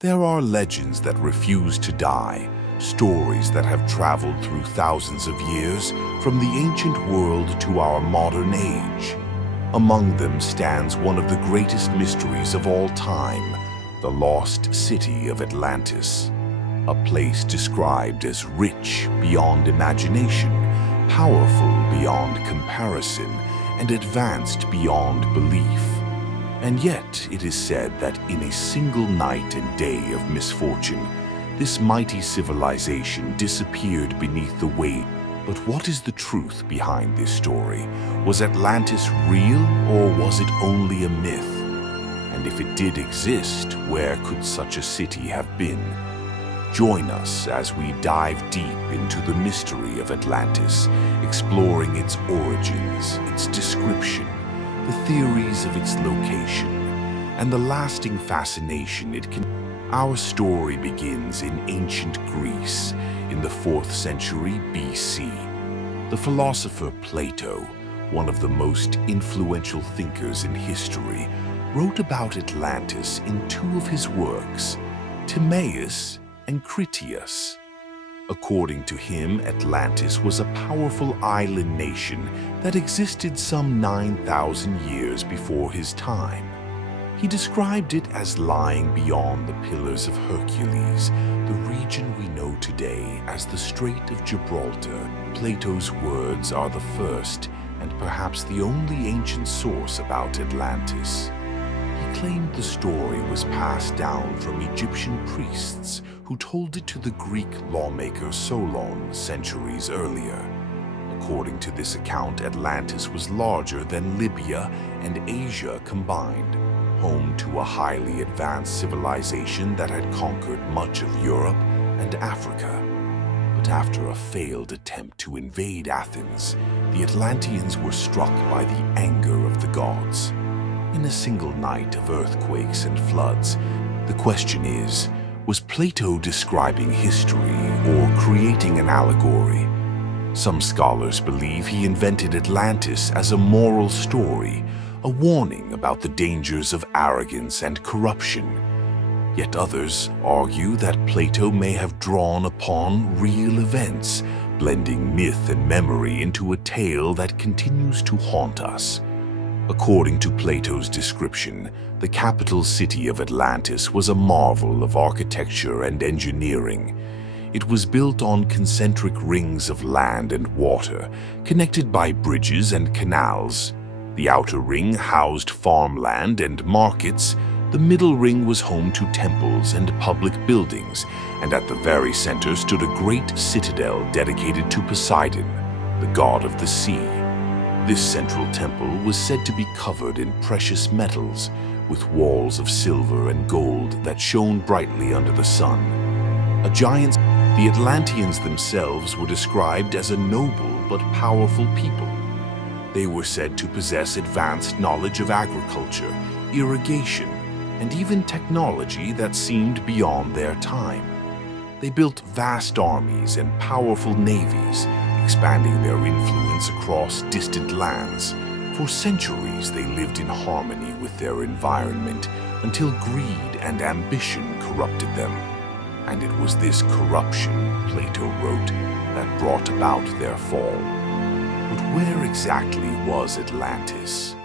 There are legends that refuse to die, stories that have traveled through thousands of years, from the ancient world to our modern age. Among them stands one of the greatest mysteries of all time, the lost city of Atlantis. A place described as rich beyond imagination, powerful beyond comparison, and advanced beyond belief. And yet it is said that in a single night and day of misfortune, this mighty civilization disappeared beneath the weight. But what is the truth behind this story? Was Atlantis real, or was it only a myth? And if it did exist, where could such a city have been? Join us as we dive deep into the mystery of Atlantis, exploring its origins, its description, the theories of its location, and the lasting fascination it can. Our story begins in ancient Greece, in the 4th century BC. The philosopher Plato, one of the most influential thinkers in history, wrote about Atlantis in 2 of his works, Timaeus and Critias. According to him, Atlantis was a powerful island nation that existed some 9,000 years before his time. He described it as lying beyond the Pillars of Hercules, the region we know today as the Strait of Gibraltar. Plato's words are the first and perhaps the only ancient source about Atlantis. He claimed the story was passed down from Egyptian priests who told it to the Greek lawmaker Solon centuries earlier. According to this account, Atlantis was larger than Libya and Asia combined, home to a highly advanced civilization that had conquered much of Europe and Africa. But after a failed attempt to invade Athens, the Atlanteans were struck by the anger of the gods. In a single night of earthquakes and floods, the question is, was Plato describing history or creating an allegory? Some scholars believe he invented Atlantis as a moral story, a warning about the dangers of arrogance and corruption. Yet others argue that Plato may have drawn upon real events, blending myth and memory into a tale that continues to haunt us. According to Plato's description, the capital city of Atlantis was a marvel of architecture and engineering. It was built on concentric rings of land and water, connected by bridges and canals. The outer ring housed farmland and markets. The middle ring was home to temples and public buildings, and at the very center stood a great citadel dedicated to Poseidon, the god of the sea. This central temple was said to be covered in precious metals, with walls of silver and gold that shone brightly under the sun. The Atlanteans themselves were described as a noble but powerful people. They were said to possess advanced knowledge of agriculture, irrigation, and even technology that seemed beyond their time. They built vast armies and powerful navies, expanding their influence across distant lands. For centuries, they lived in harmony with their environment until greed and ambition corrupted them. And it was this corruption, Plato wrote, that brought about their fall. But where exactly was Atlantis?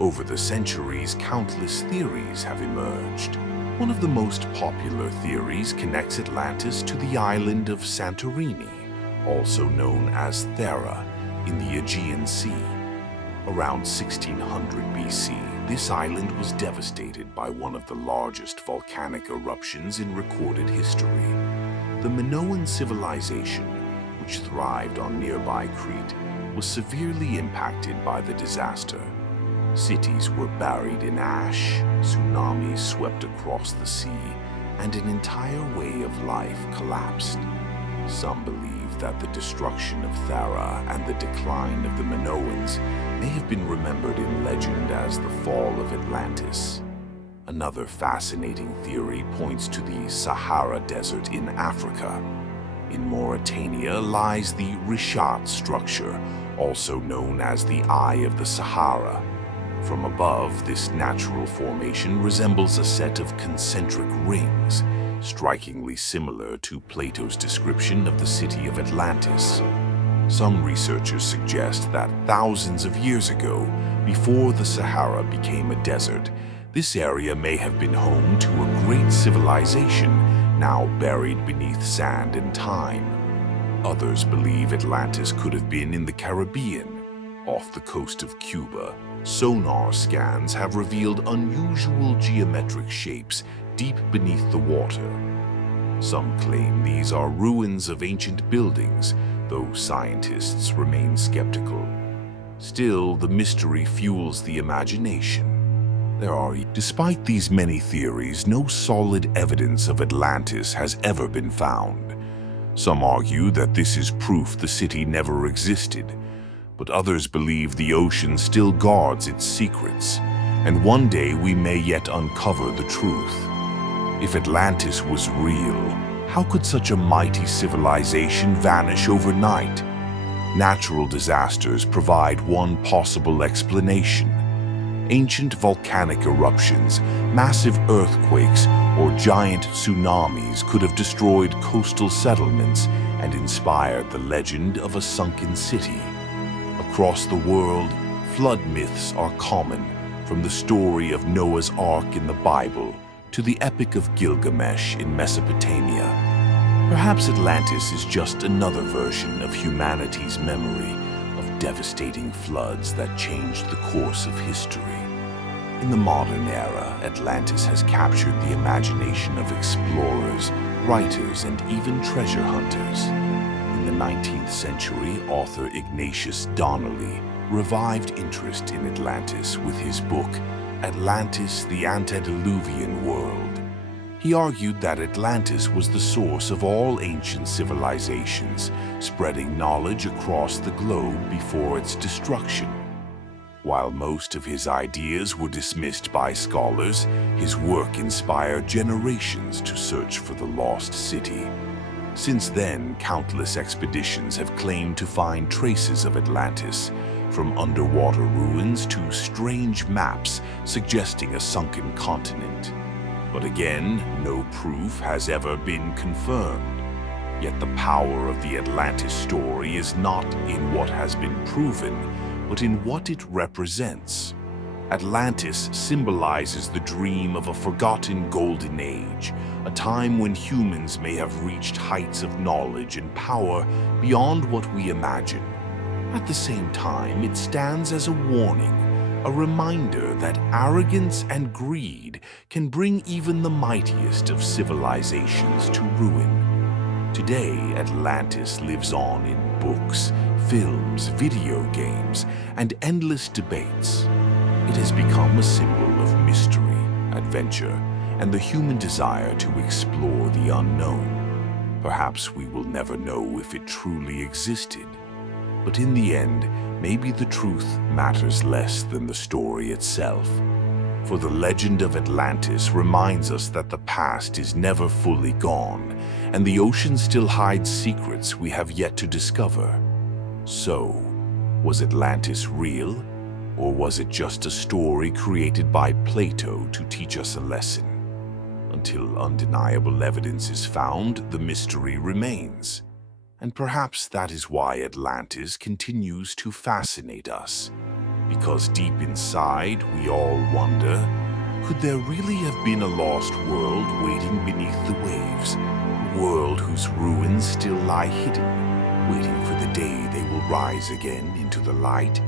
Over the centuries, countless theories have emerged. One of the most popular theories connects Atlantis to the island of Santorini, also known as Thera, in the Aegean Sea. Around 1600 BC, this island was devastated by one of the largest volcanic eruptions in recorded history. The Minoan civilization, which thrived on nearby Crete, was severely impacted by the disaster. Cities were buried in ash, tsunamis swept across the sea, and an entire way of life collapsed. Some believe that the destruction of Thera and the decline of the Minoans may have been remembered in legend as the fall of Atlantis. Another fascinating theory points to the Sahara Desert in Africa. In Mauritania lies the Richat structure, also known as the Eye of the Sahara. From above, this natural formation resembles a set of concentric rings, strikingly similar to Plato's description of the city of Atlantis. Some researchers suggest that thousands of years ago, before the Sahara became a desert, this area may have been home to a great civilization now buried beneath sand and time. Others believe Atlantis could have been in the Caribbean, off the coast of Cuba. Sonar scans have revealed unusual geometric shapes deep beneath the water. Some claim these are ruins of ancient buildings, though scientists remain skeptical. Still, the mystery fuels the imagination. Despite these many theories, no solid evidence of Atlantis has ever been found. Some argue that this is proof the city never existed, but others believe the ocean still guards its secrets, and one day we may yet uncover the truth. If Atlantis was real, how could such a mighty civilization vanish overnight? Natural disasters provide one possible explanation. Ancient volcanic eruptions, massive earthquakes, or giant tsunamis could have destroyed coastal settlements and inspired the legend of a sunken city. Across the world, flood myths are common, from the story of Noah's Ark in the Bible to the Epic of Gilgamesh in Mesopotamia. Perhaps Atlantis is just another version of humanity's memory of devastating floods that changed the course of history. In the modern era, Atlantis has captured the imagination of explorers, writers, and even treasure hunters. In the 19th century, author Ignatius Donnelly revived interest in Atlantis with his book, Atlantis, the Antediluvian World. He argued that Atlantis was the source of all ancient civilizations, spreading knowledge across the globe before its destruction. While most of his ideas were dismissed by scholars, his work inspired generations to search for the lost city. Since then, countless expeditions have claimed to find traces of Atlantis, from underwater ruins to strange maps suggesting a sunken continent. But again, no proof has ever been confirmed. Yet the power of the Atlantis story is not in what has been proven, but in what it represents. Atlantis symbolizes the dream of a forgotten golden age, a time when humans may have reached heights of knowledge and power beyond what we imagine. At the same time, it stands as a warning, a reminder that arrogance and greed can bring even the mightiest of civilizations to ruin. Today, Atlantis lives on in books, films, video games, and endless debates. It has become a symbol of mystery, adventure, and the human desire to explore the unknown. Perhaps we will never know if it truly existed. But in the end, maybe the truth matters less than the story itself. For the legend of Atlantis reminds us that the past is never fully gone, and the ocean still hides secrets we have yet to discover. So, was Atlantis real, or was it just a story created by Plato to teach us a lesson? Until undeniable evidence is found, the mystery remains. And perhaps that is why Atlantis continues to fascinate us. Because deep inside, we all wonder, could there really have been a lost world waiting beneath the waves? A world whose ruins still lie hidden, waiting for the day they will rise again into the light?